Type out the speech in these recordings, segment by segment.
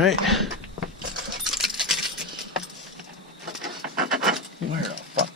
right. Where the fuck?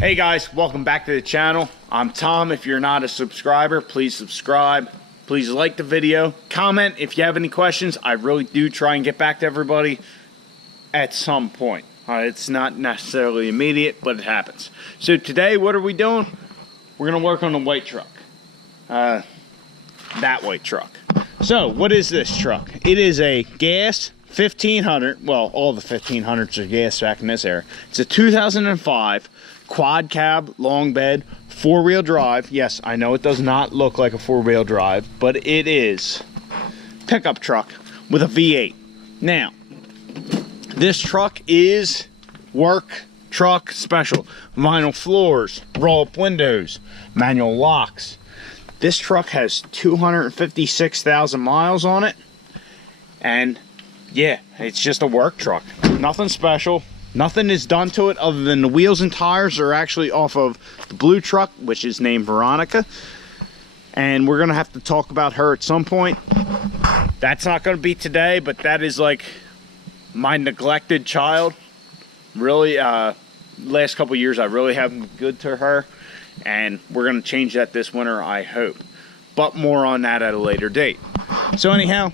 Hey guys, welcome back to the channel. I'm Tom. If you're not a subscriber, please subscribe. Please like the video. Comment if you have any questions. I really do try and get back to everybody at some point. It's not necessarily immediate, but it happens. So today, what are we doing? We're going to work on the white truck. That white truck. So, what is this truck? It is a gas 1500. Well, all the 1500s are gas back in this era. It's a 2005 quad cab, long bed, four-wheel drive. Yes, I know it does not look like a four-wheel drive, but it is. Pickup truck with a V8. Now, this truck is work truck special. Vinyl floors, roll-up windows, manual locks. This truck has 256,000 miles on it. And yeah, it's just a work truck. Nothing special. Nothing is done to it other than the wheels and tires are actually off of the blue truck, which is named Veronica. And we're going to have to talk about her at some point. That's not going to be today, but that is like my neglected child. Really, last couple years I really haven't been good to her. And we're going to change that this winter, I hope. But more on that at a later date. So anyhow,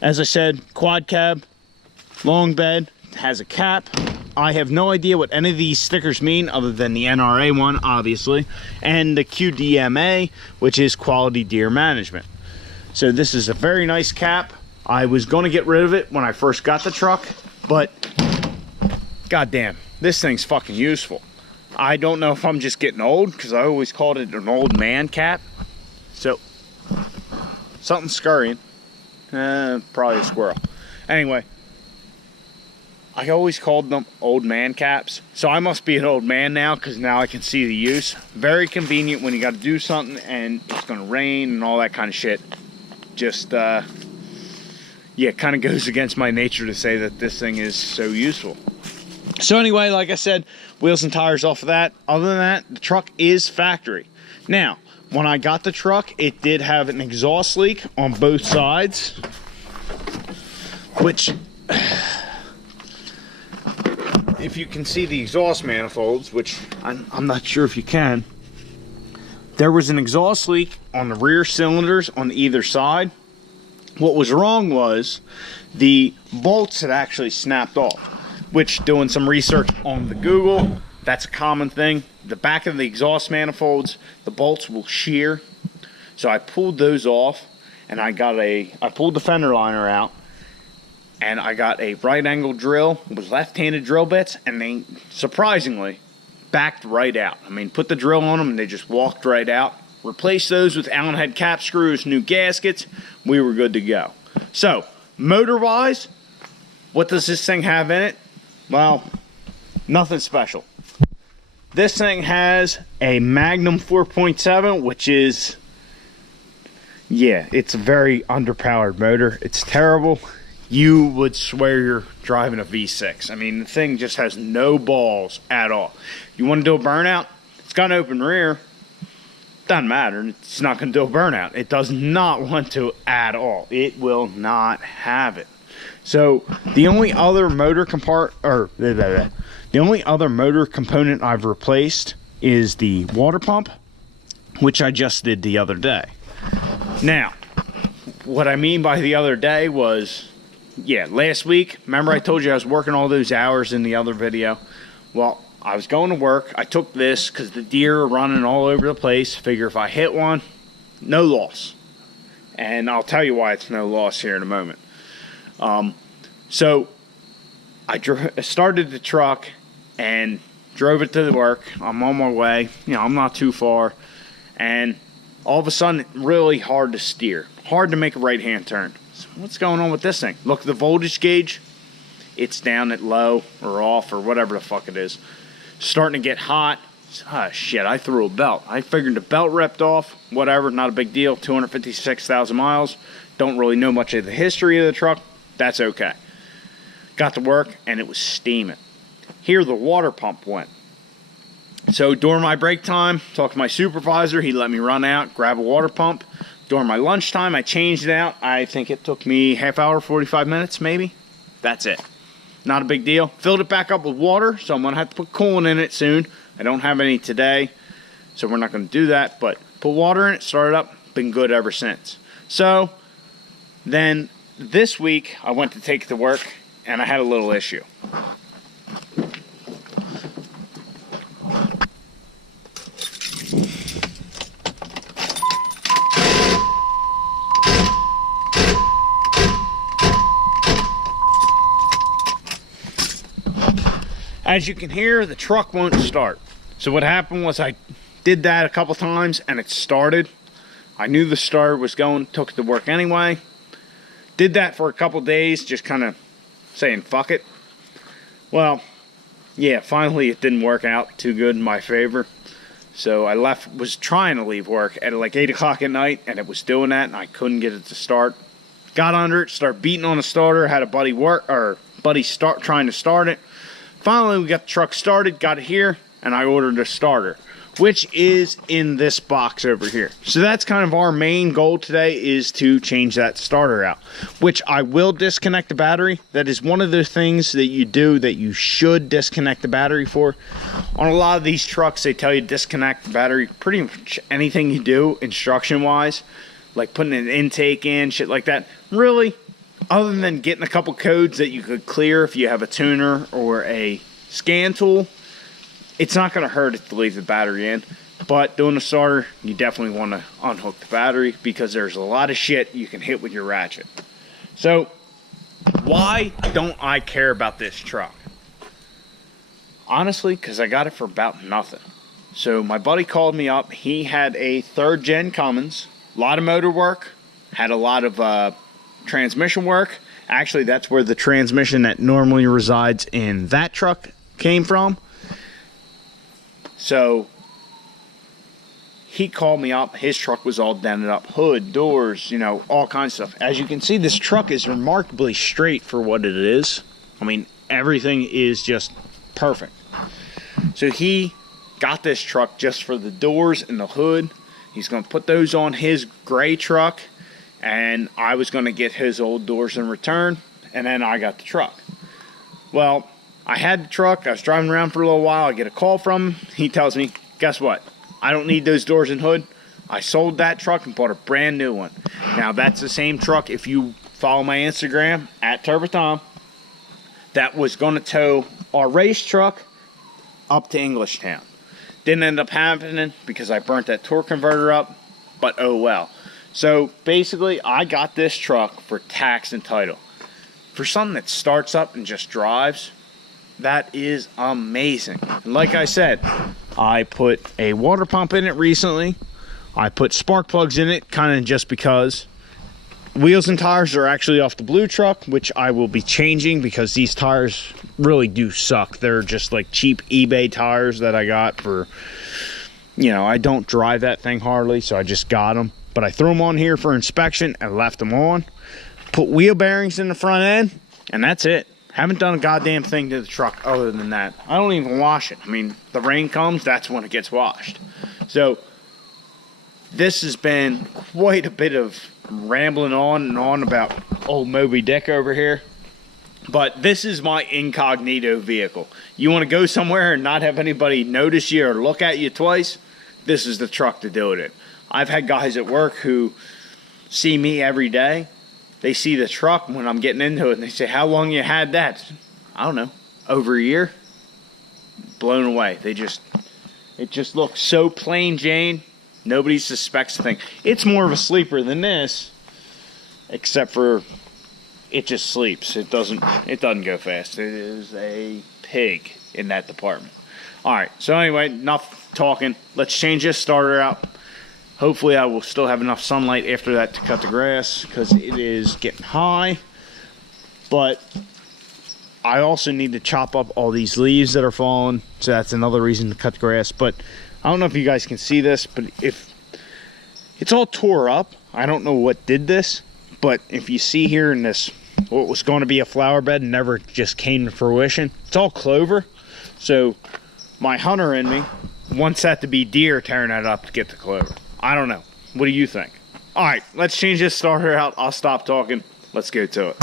as I said, quad cab, long bed. Has a cap. I have no idea what any of these stickers mean other than the NRA one, obviously, and the QDMA, which is Quality Deer Management. So this is a very nice cap. I was going to get rid of it when I first got the truck, but goddamn, this thing's fucking useful. I don't know if I'm just getting old, because I always called it an old man cap. So, something scurrying. Probably a squirrel. Anyway, I always called them old man caps, so I must be an old man now because now I can see the use. Very convenient when you got to do something and it's going to rain and all that kind of shit. Just, yeah, kind of goes against my nature to say that this thing is so useful. So anyway, like I said, wheels and tires off of that. Other than that, the truck is factory. Now, when I got the truck, it did have an exhaust leak on both sides, which, if you can see the exhaust manifolds, which I'm not sure if you can, there was an exhaust leak on the rear cylinders on either side. What was wrong was the bolts had actually snapped off, which, doing some research on the Google, that's a common thing. The back of the exhaust manifolds, the bolts will shear. So I pulled those off, and I pulled the fender liner out, and I got a right angle drill with left-handed drill bits, and they surprisingly backed right out. I mean, put the drill on them and they just walked right out. Replaced those with Allen head cap screws, new gaskets. We were good to go. So, motor-wise, what does this thing have in it? Well, nothing special. This thing has a Magnum 4.7, which is, yeah, it's a very underpowered motor. It's terrible. You would swear you're driving a V6. I mean, the thing just has no balls at all. You want to do a burnout? It's got an open rear. Doesn't matter. It's not going to do a burnout. It does not want to at all. It will not have it. So the only other motor the only other motor component I've replaced is the water pump, which I just did the other day. Now, what I mean by the other day was, yeah, last week, remember I told you I was working all those hours in the other video? Well, I was going to work. I took this because the deer are running all over the place. Figure if I hit one, no loss. And I'll tell you why it's no loss here in a moment. So I started the truck and drove it to work. I'm on my way. You know, I'm not too far. And all of a sudden, really hard to steer. Hard to make a right-hand turn. So what's going on with this thing? Look at the voltage gauge. It's down at low or off or whatever the fuck it is. Starting to get hot. Ah, shit, I threw a belt. I figured the belt ripped off. Whatever, not a big deal. 256,000 miles. Don't really know much of the history of the truck. That's okay. Got to work and it was steaming. Here the water pump went. So during my break time, talked to my supervisor. He let me run out, grab a water pump. During my lunchtime, I changed it out. I think it took me half hour, 45 minutes maybe. That's it. Not a big deal. Filled it back up with water, so I'm going to have to put coolant in it soon. I don't have any today, so we're not going to do that. But put water in it, started up, been good ever since. So then this week, I went to take it to work, and I had a little issue. As you can hear, the truck won't start. So what happened was I did that a couple times and it started. I knew the starter was going, took it to work anyway. Did that for a couple days, just kind of saying fuck it. Well, yeah, finally it didn't work out too good in my favor. So I was trying to leave work at like 8 o'clock at night, and it was doing that, and I couldn't get it to start. Got under it, started beating on the starter, had a buddy trying to start it. Finally, we got the truck started, got it here, and I ordered a starter, which is in this box over here. So that's kind of our main goal today, is to change that starter out, which I will disconnect the battery. That is one of the things that you do that you should disconnect the battery for. On a lot of these trucks, they tell you disconnect the battery. Pretty much anything you do instruction-wise, like putting an intake in, shit like that, really, other than getting a couple codes that you could clear if you have a tuner or a scan tool, it's not going to hurt it to leave the battery in. But doing a starter, you definitely want to unhook the battery, because there's a lot of shit you can hit with your ratchet. So why don't I care about this truck? Honestly, because I got it for about nothing. So my buddy called me up. He had a 3rd gen Cummins, a lot of motor work, had a lot of transmission work. Actually, that's where the transmission that normally resides in that truck came from. So he called me up. His truck was all dented up, hood, doors, you know, all kinds of stuff. As you can see, this truck is remarkably straight for what it is. I mean, everything is just perfect. So he got this truck just for the doors and the hood. He's going to put those on his gray truck, and I was going to get his old doors in return, and then I got the truck. Well, I had the truck. I was driving around for a little while. I get a call from him. He tells me, guess what? I don't need those doors and hood. I sold that truck and bought a brand new one. Now, that's the same truck, if you follow my Instagram, @TurboTom, that was going to tow our race truck up to Englishtown. Didn't end up happening because I burnt that torque converter up, but oh well. So basically, I got this truck for tax and title. For something that starts up and just drives, that is amazing. And like I said, I put a water pump in it recently. I put spark plugs in it, kind of just because. Wheels and tires are actually off the blue truck, which I will be changing because these tires really do suck. They're just like cheap eBay tires that I got for, you know, I don't drive that thing hardly, so I just got them. But I threw them on here for inspection and left them on. Put wheel bearings in the front end, and that's it. Haven't done a goddamn thing to the truck other than that. I don't even wash it. I mean, the rain comes, that's when it gets washed. So this has been quite a bit of rambling on and on about old Moby Dick over here. But this is my incognito vehicle. You want to go somewhere and not have anybody notice you or look at you twice? This is the truck to do it in. I've had guys at work who see me every day. They see the truck when I'm getting into it and they say, how long you had that? I don't know, over a year. Blown away. It just looks so plain Jane. Nobody suspects a thing. It's more of a sleeper than this, except for it just sleeps. It doesn't go fast. It is a pig in that department. All right, so anyway, enough talking. Let's change this starter out. Hopefully I will still have enough sunlight after that to cut the grass, because it is getting high. But I also need to chop up all these leaves that are falling, so that's another reason to cut the grass. But I don't know if you guys can see this, but if it's all tore up, I don't know what did this, but if you see here in this what was going to be a flower bed and never just came to fruition. It's all clover. So my hunter in me wants that to be deer tearing that up to get the clover. I don't know. What do you think? All right, let's change this starter out. I'll stop talking. Let's go to it.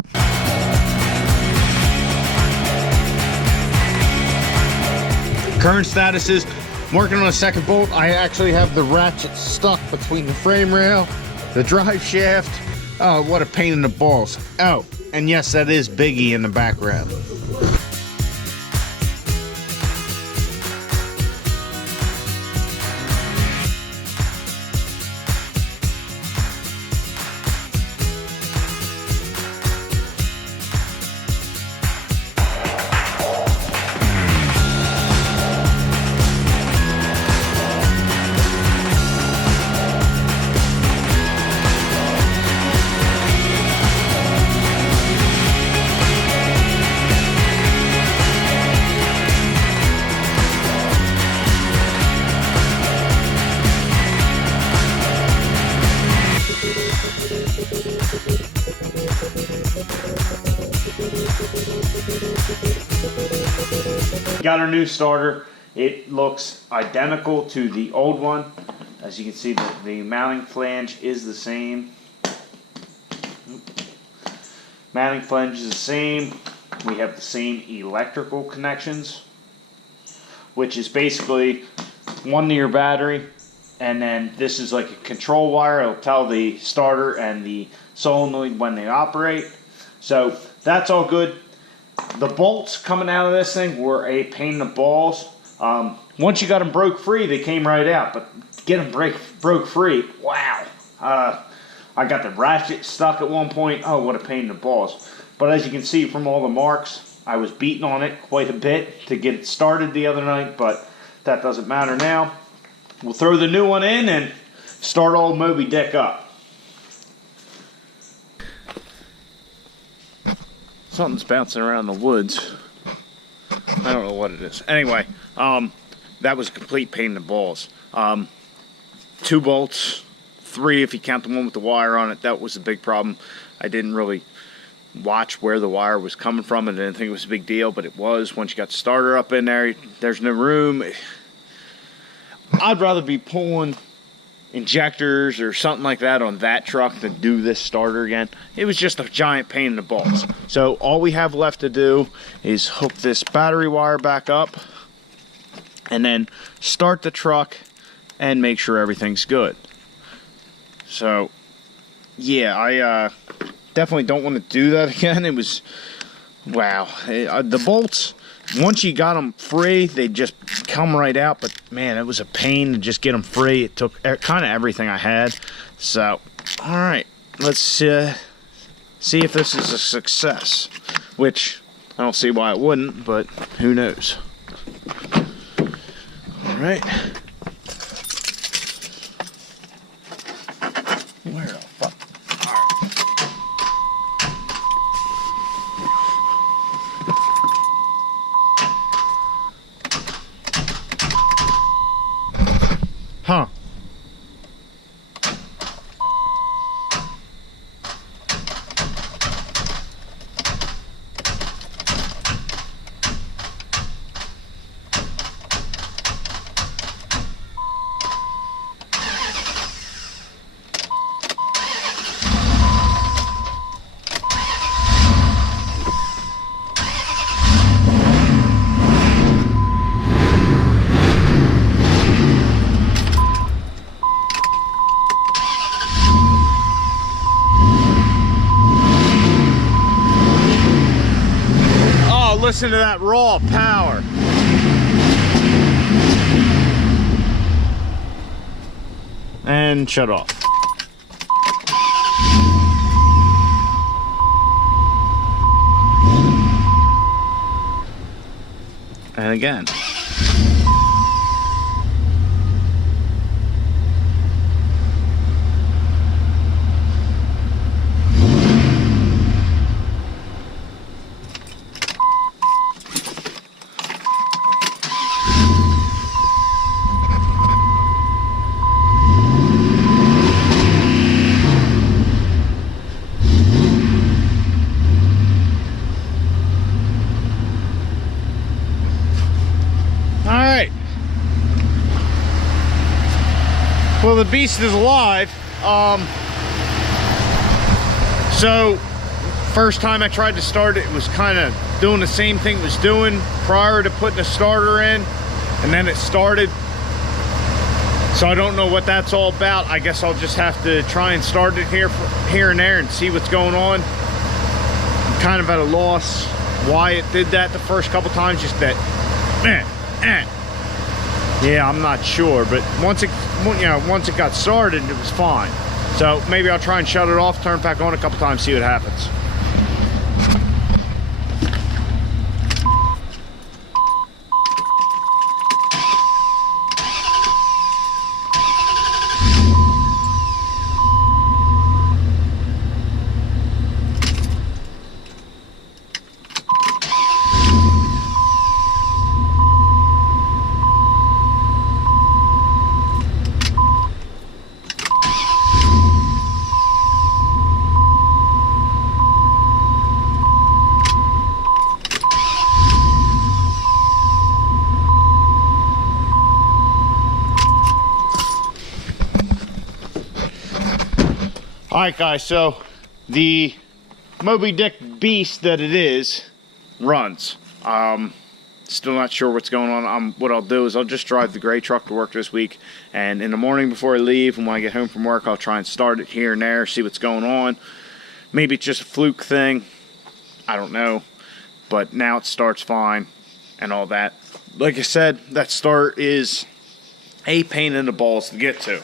Current status is I'm working on a second bolt. I actually have the ratchet stuck between the frame rail, the drive shaft. Oh, what a pain in the balls. Oh, and yes, that is Biggie in the background. Got our new starter. It looks identical to the old one. As you can see, the mounting flange is the same. Mounting flange is the same. We have the same electrical connections, which is basically one to your battery, and then this is like a control wire. It'll tell the starter and the solenoid when they operate. So that's all good. The bolts coming out of this thing were a pain in the balls. Once you got them broke free, they came right out. But to get them broke free, wow. I got the ratchet stuck at one point. Oh, what a pain in the balls. But as you can see from all the marks, I was beating on it quite a bit to get it started the other night. But that doesn't matter now. We'll throw the new one in and start old Moby Dick up. Something's bouncing around the woods. I don't know what it is. Anyway, that was a complete pain in the balls. 2 bolts, 3 if you count the one with the wire on it. That was a big problem. I didn't really watch where the wire was coming from. I didn't think it was a big deal, but it was. Once you got the starter up in there, there's no room. I'd rather be pulling injectors or something like that on that truck to do this starter again. It was just a giant pain in the balls. So all we have left to do is hook this battery wire back up and then start the truck and make sure everything's good. So yeah, I definitely don't want to do that again. It was, wow. The bolts, once you got them free, they just come right out. But man, it was a pain to just get them free. It took kind of everything I had. So, all right, let's see if this is a success. Which I don't see why it wouldn't, but who knows? All right. Where the fuck? All right. Huh. Listen to that raw power. And shut off. And again. Well, the beast is alive. So first time I tried to start it, it was kind of doing the same thing it was doing prior to putting the starter in, and then it started. So I don't know what that's all about. I guess I'll just have to try and start it here and there and see what's going on. I'm kind of at a loss why it did that the first couple times, just that yeah, I'm not sure, but once it got started, it was fine. So maybe I'll try and shut it off, turn it back on a couple times, see what happens. Alright guys, so the Moby Dick beast that it is runs. Still not sure what's going on. What I'll do is I'll just drive the gray truck to work this week, and in the morning before I leave and when I get home from work, I'll try and start it here and there, see what's going on. Maybe it's just a fluke thing, I don't know, but now it starts fine and all that. Like I said, that start is a pain in the balls to get to.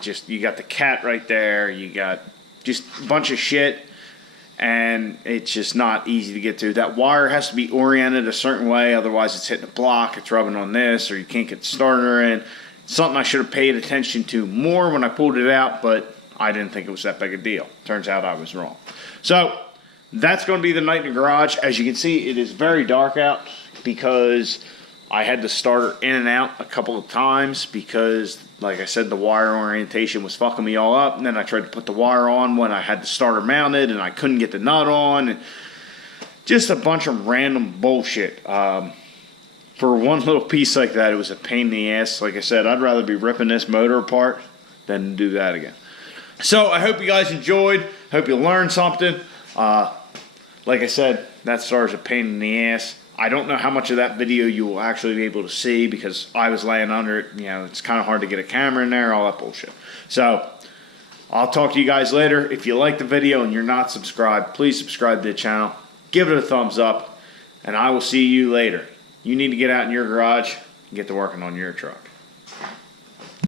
Just, you got the cat right there, you got just a bunch of shit, and it's just not easy to get to. That wire has to be oriented a certain way, otherwise it's hitting a block, it's rubbing on this, or you can't get the starter in. It's something I should have paid attention to more when I pulled it out, but I didn't think it was that big a deal. Turns out I was wrong. So that's going to be the night in the garage. As you can see, it is very dark out because I had the starter in and out a couple of times because, like I said, the wire orientation was fucking me all up. And then I tried to put the wire on when I had the starter mounted and I couldn't get the nut on. And just a bunch of random bullshit. For one little piece like that, it was a pain in the ass. Like I said, I'd rather be ripping this motor apart than do that again. So I hope you guys enjoyed. Hope you learned something. Like I said, that starter's a pain in the ass. I don't know how much of that video you will actually be able to see because I was laying under it. You know, it's kind of hard to get a camera in there, all that bullshit. So, I'll talk to you guys later. If you like the video and you're not subscribed, please subscribe to the channel. Give it a thumbs up, and I will see you later. You need to get out in your garage and get to working on your truck.